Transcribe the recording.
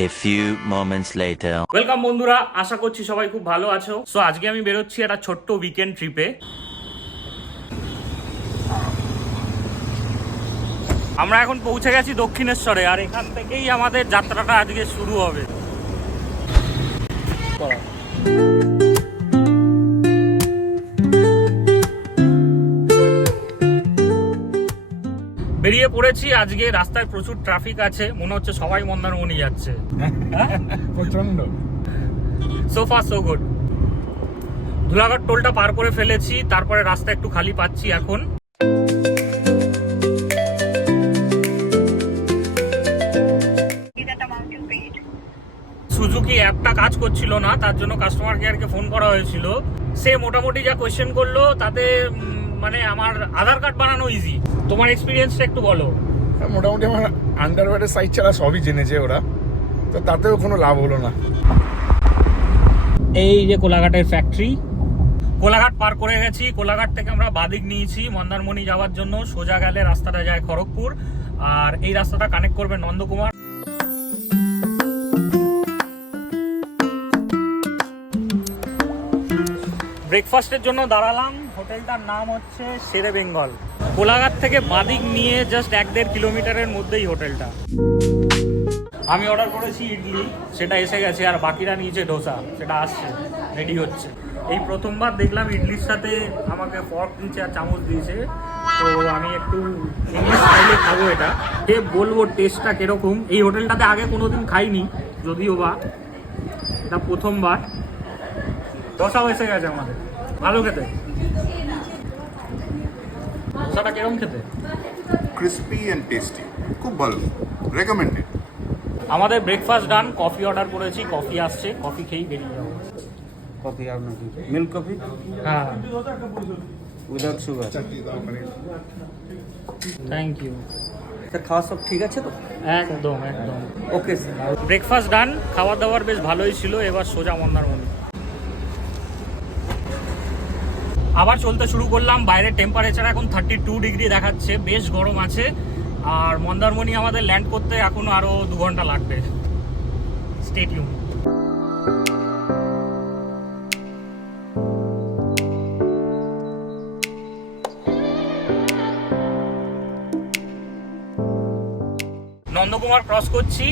A few moments later. Welcome বন্ধুরা, আশা করছি সবাই খুব ভালো আছো। সো আজকে আমি বেরোচ্ছি একটা ছোট্ট উইকেন্ড ট্রিপে। আমরা এখন পৌঁছে গেছি দক্ষিণেশ্বরে, আর এখান থেকেই আমাদের যাত্রাটা আজকে শুরু হবে। বেরিয়ে পড়েছি। আজকে রাস্তায় প্রচুর ট্রাফিক আছে, মনে হচ্ছে সবাই মন্দারমণি যাচ্ছে। প্রচন্ড। So far so good. Dhulagarh টোলটা পার করে ফেলেছি, তারপরে রাস্তা একটু খালি পাচ্ছি এখন। সুজুকি অ্যাপটা কাজ করছিল না, তার জন্য কাস্টমার কেয়ারকে ফোন করা হয়েছিল। সে মোটামুটি যা কোয়েশ্চেন করলো তাতে মানে আমার আধার কার্ড বানানো ইজি। তোমার এক্সপিরিয়েন্সটা একটু বলো। মোটামুটি আমার আন্ডারওয়্যারের সাইজ ছাড়া সবই জেনেছে ওরা, তো তাতেও কোনো লাভ হলো না। এই যে কোলাঘাটের ফ্যাক্টরি, কোলাঘাট পার করে গেছি। কোলাঘাট থেকে আমরা বাদিক নিয়েছি মন্দারমণি যাওয়ার জন্য। সোজা গেলে রাস্তাটা যায় খড়গপুর, আর এই রাস্তাটা কানেক্ট করবে নন্দকুমার। ব্রেকফাস্টের জন্য দাঁড়ালাম। হোটেলটার নাম হচ্ছে শেরে বেঙ্গল। কোলাঘাট থেকে বাদিক নিয়ে জাস্ট 1-1.5 কিলোমিটারের মধ্যেই হোটেলটা। আমি অর্ডার করেছি ইডলি, সেটা এসে গেছে, আর বাকিরা নিয়েছে ডোসা, সেটা আসছে, রেডি হচ্ছে। এই প্রথমবার দেখলাম ইডলির সাথে আমাকে ফর্ক দিয়েছে আর চামচ দিয়েছে, তো আমি একটু ইংলিশ স্টাইলে খাবো এটা। বলবো টেস্টটা কিরকম। এই হোটেলটাতে আগে কোনোদিন খাইনি, যদিও বা এটা প্রথমবার। ডোসাও এসে গেছে আমাদের, ভালো খেতে। ডোসাটা কিরকম খেতে? ক্রিস্পি অ্যান্ড টেস্টি, খুব ভালো, রেকমেন্ডেড। আমাদের ব্রেকফাস্ট ডান, কফি অর্ডার করেছি, কফি আসছে, কফি খেয়েই বেরিয়ে যাবো। কফি আপনার কি মিল্ক কফি হ্যাঁ, without sugar? Thank you. Sir খাওয়া সব ঠিক আছে তো? একদম একদম ওকে স্যার। ব্রেকফাস্ট ডান, খাওয়া দাওয়ার বেশ ভালোই ছিল। এবার সোজা মন্দারমণি আবার চলতে শুরু করলাম। বাইরের টেম্পারেচার এখন 32 ডিগ্রি দেখাচ্ছে, বেশ গরম আছে। আর মন্দারমণি আমাদের ল্যান্ড করতে এখনো আরো 2 ঘন্টা লাগবে। Stay tune. নন্দকুমার ক্রস করছি।